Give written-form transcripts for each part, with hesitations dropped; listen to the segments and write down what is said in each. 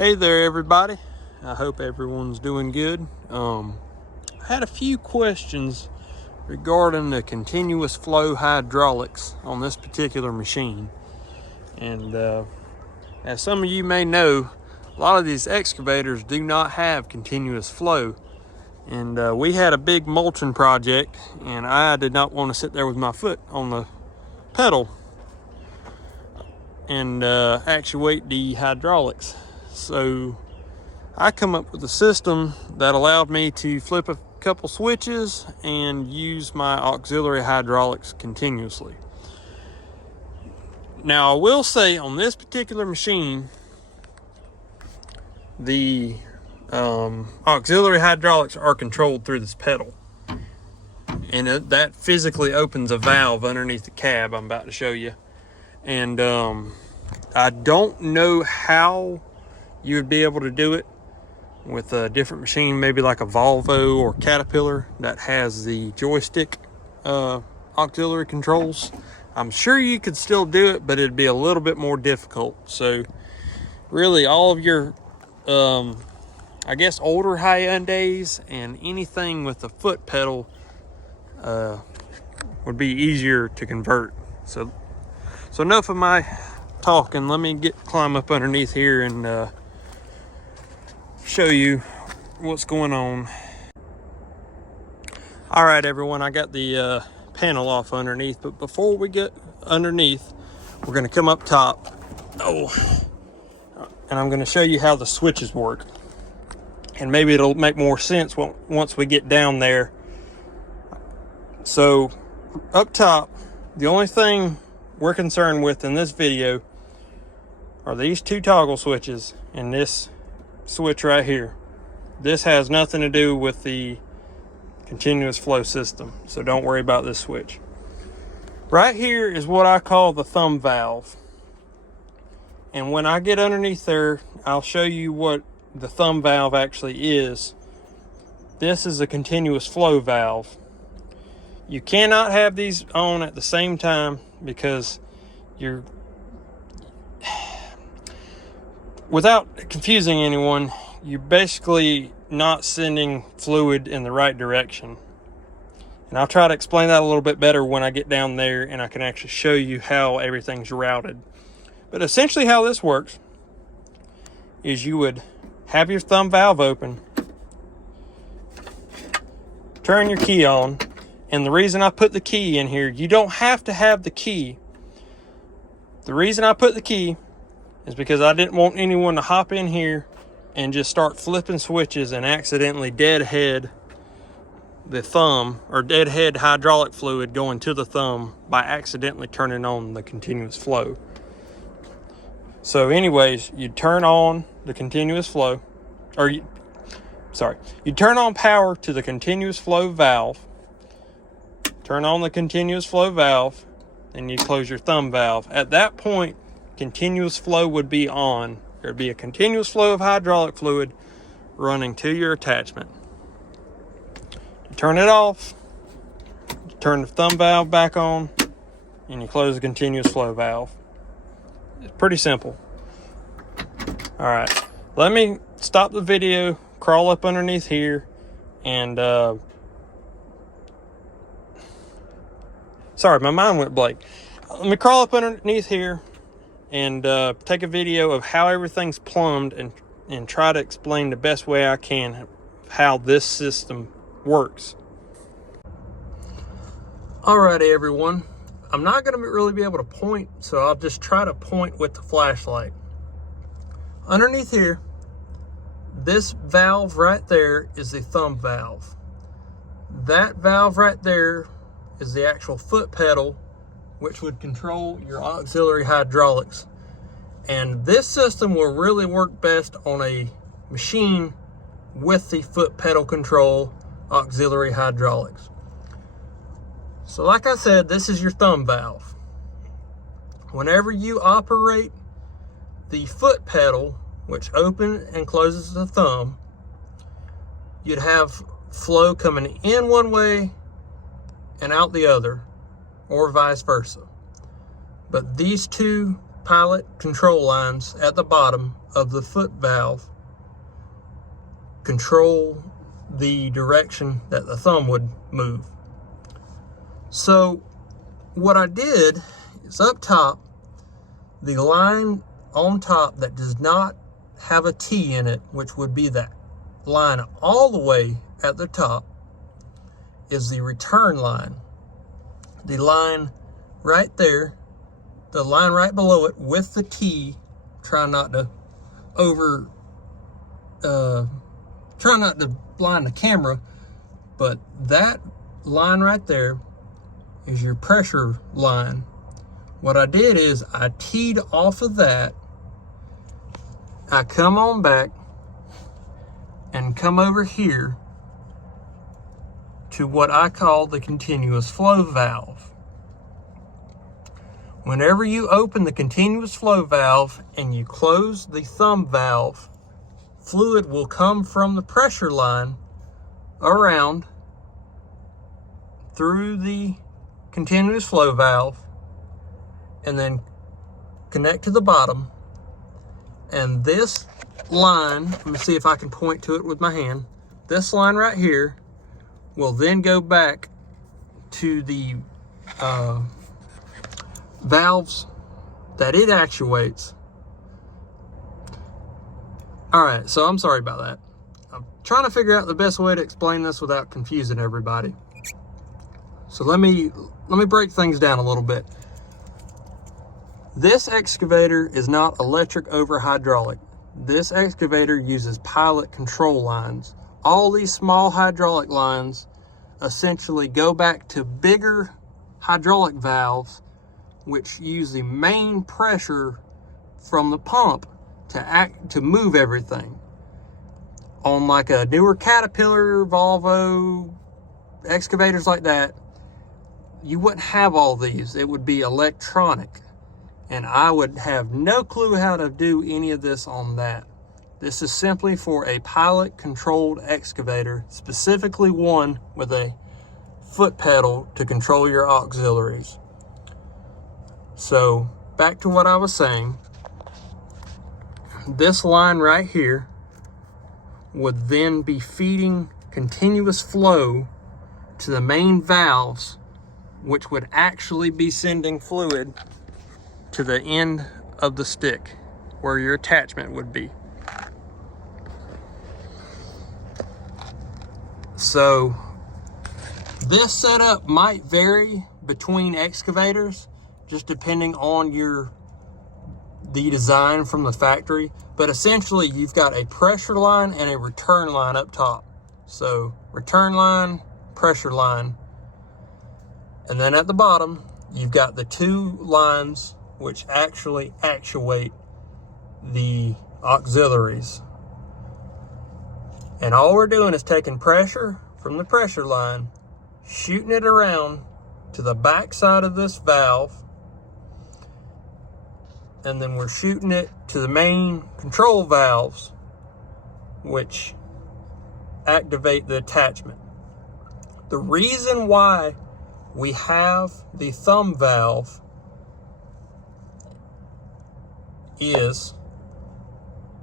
Hey there everybody, I hope everyone's doing good. I had a few questions regarding the continuous flow hydraulics on this particular machine. And as some of you may know, a lot of these excavators do not have continuous flow. And we had a big mulching project and I did not want to sit there with my foot on the pedal and actuate the hydraulics. So I come up with a system that allowed me to flip a couple switches and use my auxiliary hydraulics continuously. Now I will say on this particular machine, the auxiliary hydraulics are controlled through this pedal. And that physically opens a valve underneath the cab I'm about to show you. And I don't know how you would be able to do it with a different machine, maybe like a Volvo or Caterpillar that has the joystick auxiliary controls. I'm sure you could still do it, but it'd be a little bit more difficult. So really all of your I guess older Hyundais and anything with a foot pedal would be easier to convert. So enough of my talking. Let me climb up underneath here and show you what's going on. All right, everyone, I got the panel off underneath, but before we get underneath, we're going to come up top. And I'm going to show you how the switches work, and maybe it'll make more sense once we get down there. So up top, the only thing we're concerned with in this video are these two toggle switches and this switch right here. This has nothing to do with the continuous flow system, so don't worry about this switch. Right here is what I call the thumb valve, and when I get underneath there, I'll show you what the thumb valve actually is. This is a continuous flow valve. You cannot have these on at the same time because you're, without confusing anyone, you're basically not sending fluid in the right direction. And I'll try to explain that a little bit better when I get down there and I can actually show you how everything's routed. But essentially how this works is you would have your thumb valve open, turn your key on, and the reason I put the key in here, you don't have to have the key. The reason I put the key is because I didn't want anyone to hop in here and just start flipping switches and accidentally deadhead the thumb, or deadhead hydraulic fluid going to the thumb by accidentally turning on the continuous flow. So anyways, you turn on the continuous flow, or you turn on power to the continuous flow valve, turn on the continuous flow valve, and you close your thumb valve. At that point, continuous flow would be on. There'd be a continuous flow of hydraulic fluid running to your attachment. You turn it off, you turn the thumb valve back on, and you close the continuous flow valve. It's pretty simple. All right, let me stop the video, crawl up underneath here, and sorry, my mind went blank. Let me crawl up underneath here and take a video of how everything's plumbed and try to explain the best way I can how this system works. Alrighty, everyone. I'm not going to really be able to point, so I'll just try to point with the flashlight. Underneath here, this valve right there is the thumb valve. That valve right there is the actual foot pedal, which would control your auxiliary hydraulics. And this system will really work best on a machine with the foot pedal control auxiliary hydraulics. So like I said, this is your thumb valve. Whenever you operate the foot pedal, which opens and closes the thumb, you'd have flow coming in one way and out the other, or vice versa. But these two pilot control lines at the bottom of the foot valve control the direction that the thumb would move. So what I did is up top, the line on top that does not have a T in it, which would be that line all the way at the top, is the return line. The line right there, the line right below it with the T, try not to blind the camera, but that line right there is your pressure line. What I did is I teed off of that. I come on back and come over here to what I call the continuous flow valve. Whenever you open the continuous flow valve and you close the thumb valve, fluid will come from the pressure line around through the continuous flow valve and then connect to the bottom. And this line, let me see if I can point to it with my hand. This line right here will then go back to the valves that it actuates. All right, so I'm sorry about that. I'm trying to figure out the best way to explain this without confusing everybody. So let me break things down a little bit. This excavator is not electric over hydraulic. This excavator uses pilot control lines. All these small hydraulic lines essentially go back to bigger hydraulic valves, which use the main pressure from the pump to move everything. On like a newer Caterpillar, Volvo, excavators like that, you wouldn't have all these. It would be electronic. And I would have no clue how to do any of this on that. This is simply for a pilot controlled excavator, specifically one with a foot pedal to control your auxiliaries. So back to what I was saying. This line right here would then be feeding continuous flow to the main valves, which would actually be sending fluid to the end of the stick where your attachment would be. So this setup might vary between excavators, just depending on the design from the factory, but essentially you've got a pressure line and a return line up top. So return line, pressure line, and then at the bottom you've got the two lines which actually actuate the auxiliaries. And all we're doing is taking pressure from the pressure line, shooting it around to the back side of this valve, and then we're shooting it to the main control valves, which activate the attachment. The reason why we have the thumb valve is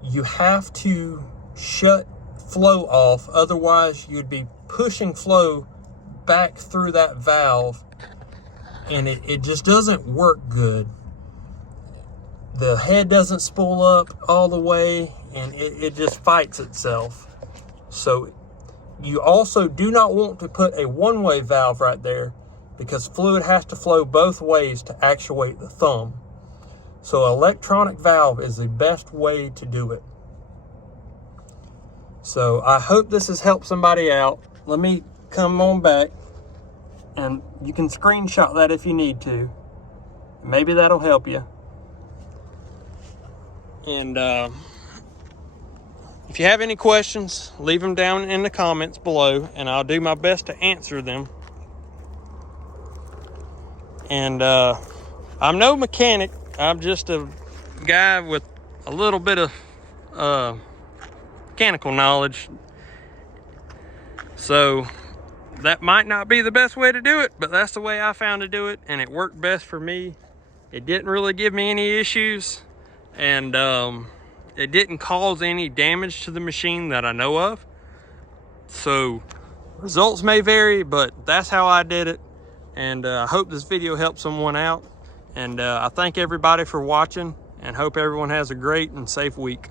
you have to shut flow off, otherwise you'd be pushing flow back through that valve, and it just doesn't work good. The head doesn't spool up all the way, and it just fights itself. So you also do not want to put a one-way valve right there, because fluid has to flow both ways to actuate the thumb. So electronic valve is the best way to do it. So I hope this has helped somebody out. Let me come on back, and you can screenshot that if you need to. Maybe that'll help you. And if you have any questions, leave them down in the comments below, and I'll do my best to answer them. And I'm no mechanic. I'm just a guy with a little bit of mechanical knowledge. So that might not be the best way to do it, but that's the way I found to do it, and it worked best for me. It didn't really give me any issues, and it didn't cause any damage to the machine that I know of. So results may vary, but that's how I did it. And I hope this video helped someone out. And I thank everybody for watching, and hope everyone has a great and safe week.